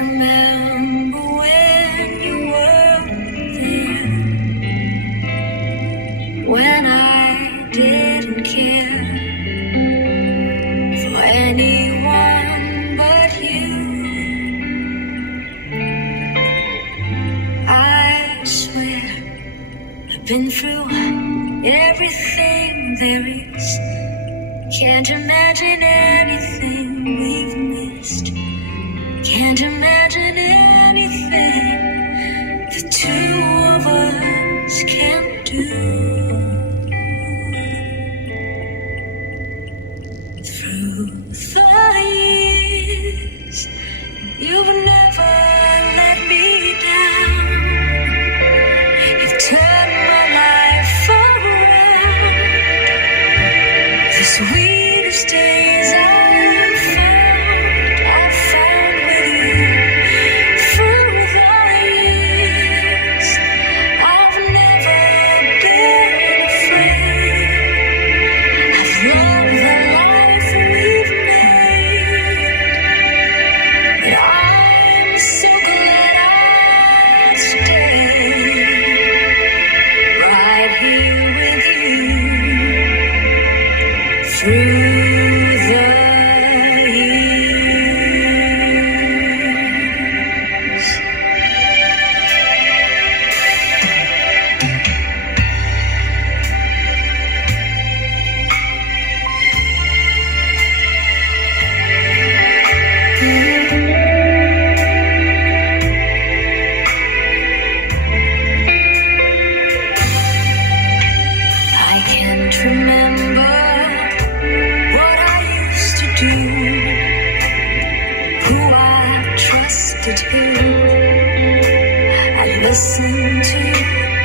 remember when you were there, when I didn't care for anyone but you. I swear I've been through everything there is. Can't imagine anything we've missed. Can't imagine anything the two of us can do. Through the years, you've never let me down. You've turned my life around. The sweetest days I've found with you. Through the years, I've never been afraid. I've loved the life we've made, but I'm so glad I stayed right here with you. Through the years. I can't remember what I used to do, who I trusted, who I listened to.